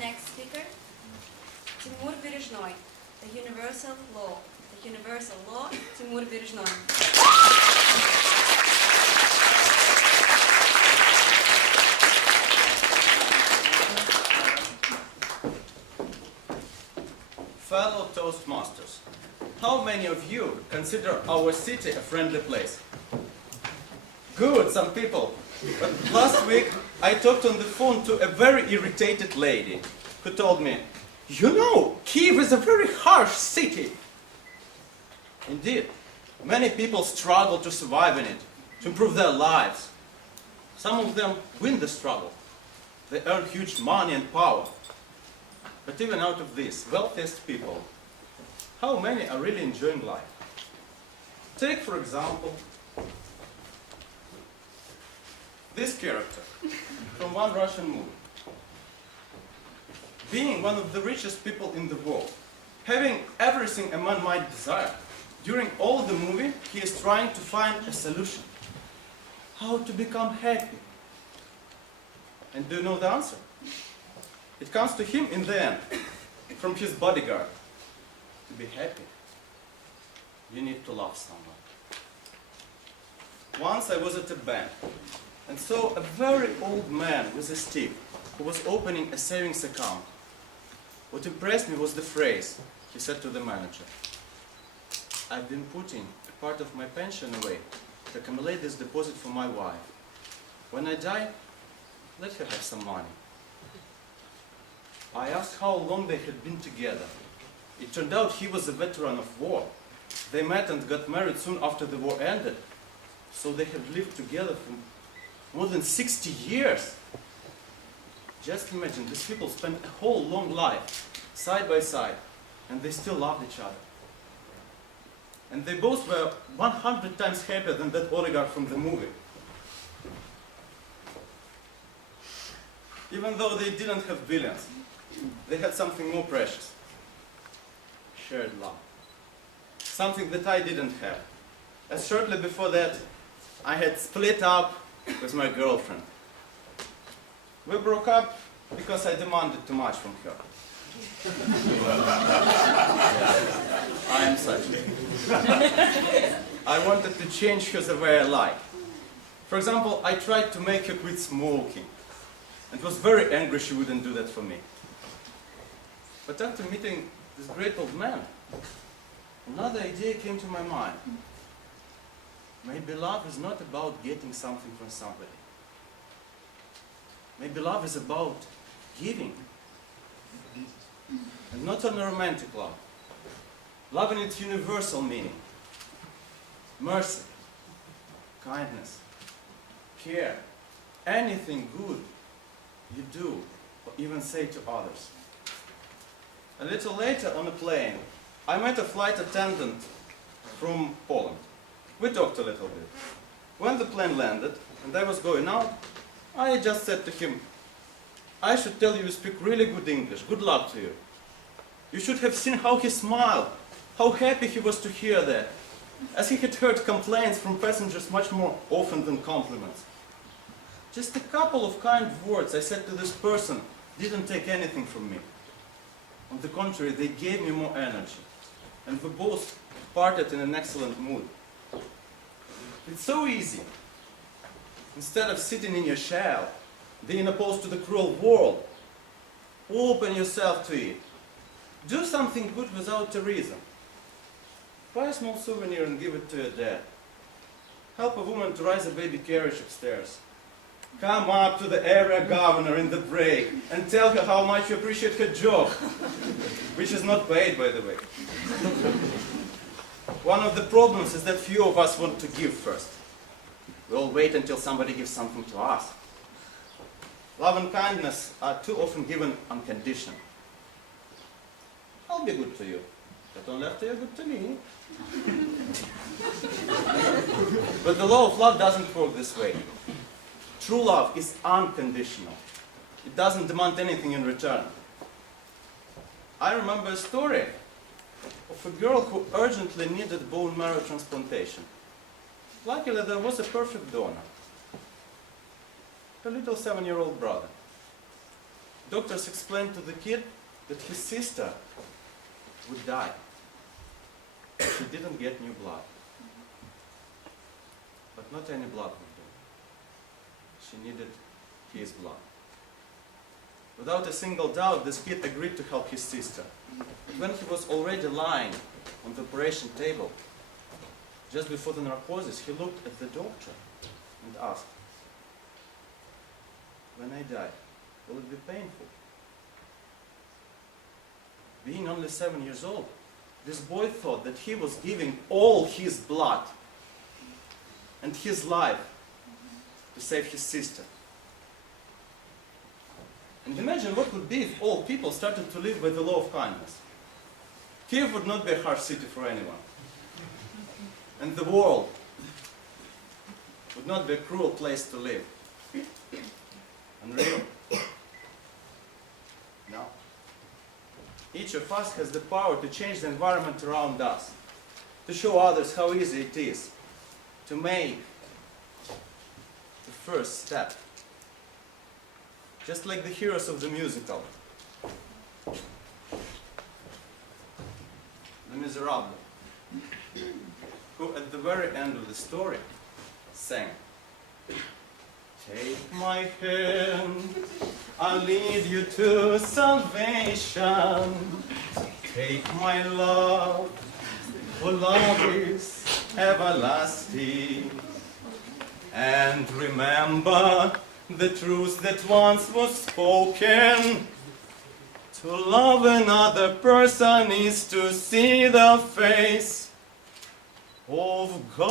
Next speaker, Timur Berezhnoy, the Universal Law. The Universal Law, Timur Berezhnoy. Fellow Toastmasters, how many of you consider our city a friendly place? Good, some people. But last week I talked on the phone to a very irritated lady who told me, you know, Kiev is a very harsh city. Indeed, many people struggle to survive in it, to improve their lives. Some of them win the struggle. They earn huge money and power. But even out of these wealthiest people, how many are really enjoying life? Take, for example, this character from one Russian movie. Being one of the richest people in the world, having everything a man might desire, during all the movie he is trying to find a solution. How to become happy. And do you know the answer? It comes to him in the end, from his bodyguard. To be happy, you need to love someone. Once I was at a bank and saw a very old man with a stick who was opening a savings account. What impressed me was the phrase he said to the manager. I've been putting a part of my pension away to accumulate this deposit for my wife. When I die, let her have some money. I asked how long they had been together. It turned out he was a veteran of war. They met and got married soon after the war ended. So they had lived together for more than 60 years. Just imagine, these people spent a whole long life, side by side, and they still loved each other. And they both were 100 times happier than that oligarch from the movie. Even though they didn't have billions, they had something more precious. Shared love. Something that I didn't have. As shortly before that, I had split up with my girlfriend. We broke up because I demanded too much from her. I am such. I wanted to change her the way I like. For example, I tried to make her quit smoking, and was very angry she wouldn't do that for me. But after meeting this great old man, another idea came to my mind. Maybe love is not about getting something from somebody. Maybe love is about giving. And not only romantic love. Love in its universal meaning. Mercy, kindness, care, anything good you do or even say to others. A little later on a plane, I met a flight attendant from Poland. We talked a little bit. When the plane landed and I was going out, I just said to him, I should tell you speak really good English. Good luck to you. You should have seen how he smiled, how happy he was to hear that, as he had heard complaints from passengers much more often than compliments. Just a couple of kind words I said to this person didn't take anything from me. On the contrary, they gave me more energy. And we both parted in an excellent mood. It's so easy. Instead of sitting in your shell, being opposed to the cruel world, open yourself to it. Do something good without a reason. Buy a small souvenir and give it to your dad. Help a woman to raise a baby carriage upstairs. Come up to the area governor in the break and tell her how much you appreciate her job, which is not paid, by the way. One of the problems is that few of us want to give first. We all wait until somebody gives something to us. Love and kindness are too often given unconditioned. I'll be good to you, but only after you're good to me. But the law of love doesn't work this way. True love is unconditional. It doesn't demand anything in return. I remember a story of a girl who urgently needed bone marrow transplantation. Luckily, there was a perfect donor. Her little 7-year-old brother. Doctors explained to the kid that his sister would die. She didn't get new blood. But not any blood would do. She needed his blood. Without a single doubt, this kid agreed to help his sister. But when he was already lying on the operation table, just before the narcosis, he looked at the doctor and asked, "When I die, will it be painful?" Being only 7 years old, this boy thought that he was giving all his blood and his life to save his sister. And imagine what would be if all people started to live by the law of kindness. Kiev would not be a harsh city for anyone. And the world would not be a cruel place to live. Unreal? No. Each of us has the power to change the environment around us, to show others how easy it is, to make the first step. Just like the heroes of the musical, Les Miserables, who at the very end of the story sang, "Take my hand, I'll lead you to salvation. Take my love, for love is everlasting. And remember the truth that once was spoken. To love another person is to see the face of God."